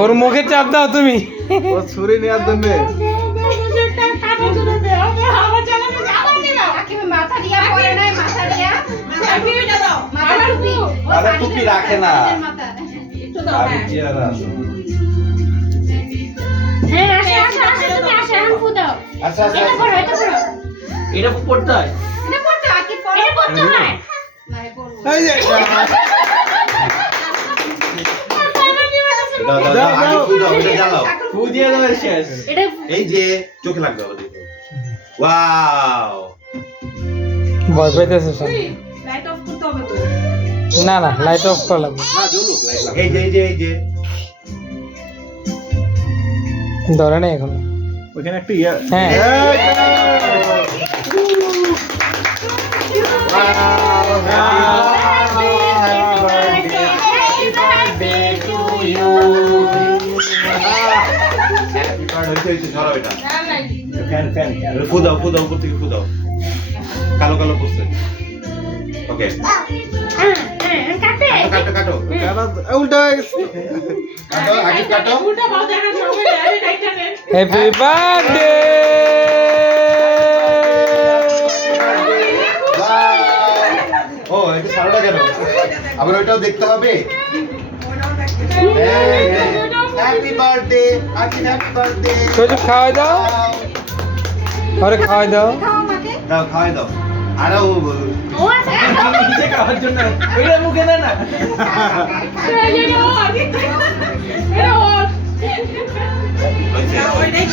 ওর মুখে চাপ দাও তুমি। ও ছুরি নেওয়ার জন্য টুপি রাখে না। আচ্ছা আচ্ছা এটা পড়তে হয়। এই যে চোখে লাগবে ওয়াও ভয় পাইতেছে সব। না না লাইট অফ করা লাগবে। এই যে এই যে এই যে ধরে নেই এখন। ওখানে একটা ইয়া হ্যাঁ ফুদাও ফুদাও উপর থেকে ফুদাও কালো কালো করছে ওকে কাটো কাটো উল্টা হয়ে গেছে কাটো আগে কাটো হ্যাপি বার্থডে। ও এটা সারাটা কেন আবার ওইটাও দেখতে হবে হ্যাপি বার্থডে আজকে হ্যাপি বার্থডে কিছু খাওয়াই দাও আরে খাওয়াই দাও দাও খাওয়াই দাও আর ও নিচে খাওয়ার জন্য ওইটা মুখে দেয় না। ওইটাই